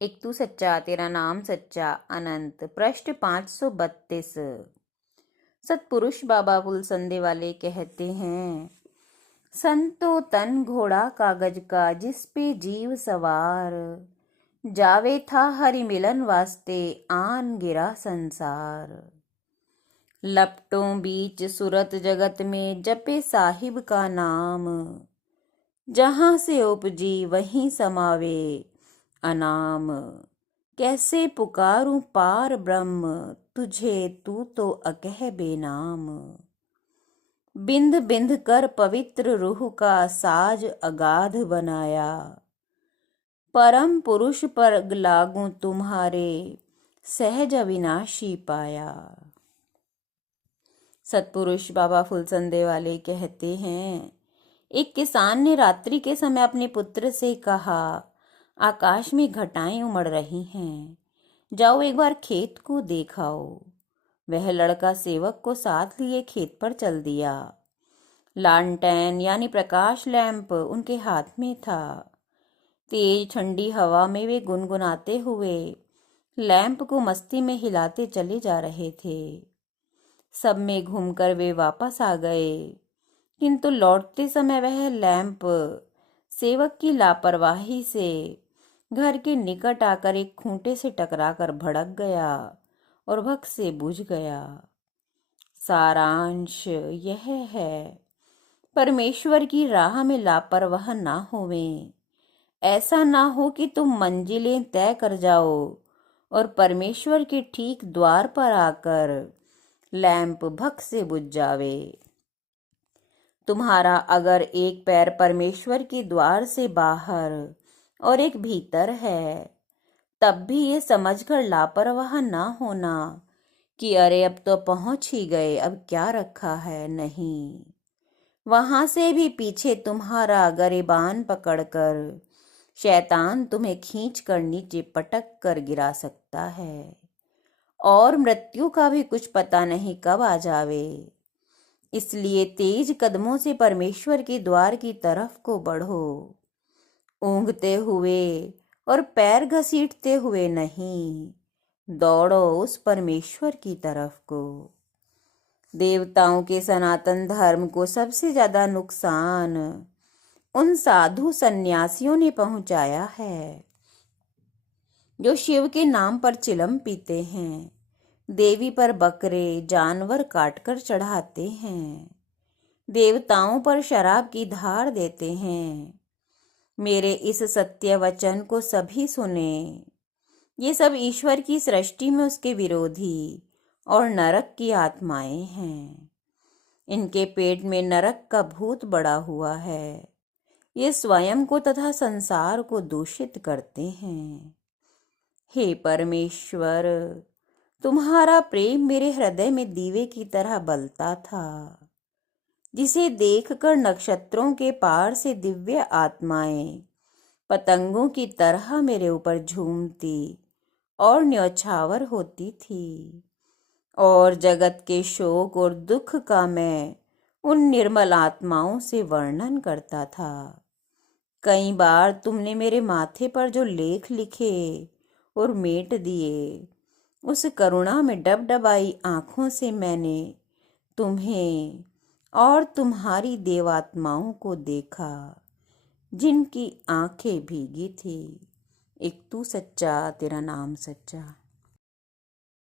एक तू सच्चा तेरा नाम सच्चा अनंत। पृष्ठ 532। सतपुरुष बाबा फुलसंदे वाले कहते हैं, संतो तन घोड़ा कागज का जिस पे जीव सवार, जावे था हरि मिलन वास्ते आन गिरा संसार। लपटों बीच सुरत जगत में जपे साहिब का नाम, जहां से उपजी वहीं समावे अनाम। कैसे पुकारूं पार ब्रह्म तुझे, तू तो अकह बेनाम। बिंद बिंद कर पवित्र रूह का साज अगाध बनाया, परम पुरुष पर लागूं तुम्हारे सहज अविनाशी पाया। सतपुरुष बाबा फुलसंदे वाले कहते हैं, एक किसान ने रात्रि के समय अपने पुत्र से कहा, आकाश में घटाएं उमड़ रही हैं, जाओ एक बार खेत को देखाओ। वह लड़का सेवक को साथ लिए खेत पर चल दिया। लालटेन यानी प्रकाश लैंप उनके हाथ में था। तेज ठंडी हवा में वे गुनगुनाते हुए लैंप को मस्ती में हिलाते चले जा रहे थे। सब में घूमकर वे वापस आ गए, किंतु लौटते समय वह लैंप सेवक की लापरवाही से घर के निकट आकर एक खूंटे से टकराकर भड़क गया और भक से बुझ गया। सारांश यह है, परमेश्वर की राह में लापरवाह ना होवें। ऐसा ना हो कि तुम मंजिलें तय कर जाओ और परमेश्वर के ठीक द्वार पर आकर लैंप भक से बुझ जावे। तुम्हारा अगर एक पैर परमेश्वर के द्वार से बाहर और एक भीतर है, तब भी ये समझकर लापरवाह ना होना कि अरे अब तो पहुंच ही गए, अब क्या रखा है। नहीं, वहां से भी पीछे तुम्हारा गरेबान पकड़कर शैतान तुम्हें खींच कर नीचे पटक कर गिरा सकता है, और मृत्यु का भी कुछ पता नहीं कब आ जावे। इसलिए तेज कदमों से परमेश्वर के द्वार की तरफ को बढ़ो, ऊँघते हुए और पैर घसीटते हुए नहीं, दौड़ो उस परमेश्वर की तरफ को। देवताओं के सनातन धर्म को सबसे ज्यादा नुकसान उन साधु सन्यासियों ने पहुंचाया है जो शिव के नाम पर चिलम पीते हैं, देवी पर बकरे जानवर काटकर चढ़ाते हैं, देवताओं पर शराब की धार देते हैं। मेरे इस सत्य वचन को सभी सुने। ये सब ईश्वर की सृष्टि में उसके विरोधी और नरक की आत्माएं हैं। इनके पेट में नरक का भूत बड़ा हुआ है। ये स्वयं को तथा संसार को दूषित करते हैं। हे परमेश्वर, तुम्हारा प्रेम मेरे हृदय में दीवे की तरह बलता था, जिसे देखकर नक्षत्रों के पार से दिव्य आत्माएं पतंगों की तरह मेरे ऊपर झूमती और न्यौछावर होती थी, और जगत के शोक और दुख का मैं उन निर्मल आत्माओं से वर्णन करता था। कई बार तुमने मेरे माथे पर जो लेख लिखे और मेट दिए, उस करुणा में डबडबाई आंखों से मैंने तुम्हें और तुम्हारी देवात्माओं को देखा, जिनकी आंखें भीगी थी। एक तू सच्चा तेरा नाम सच्चा।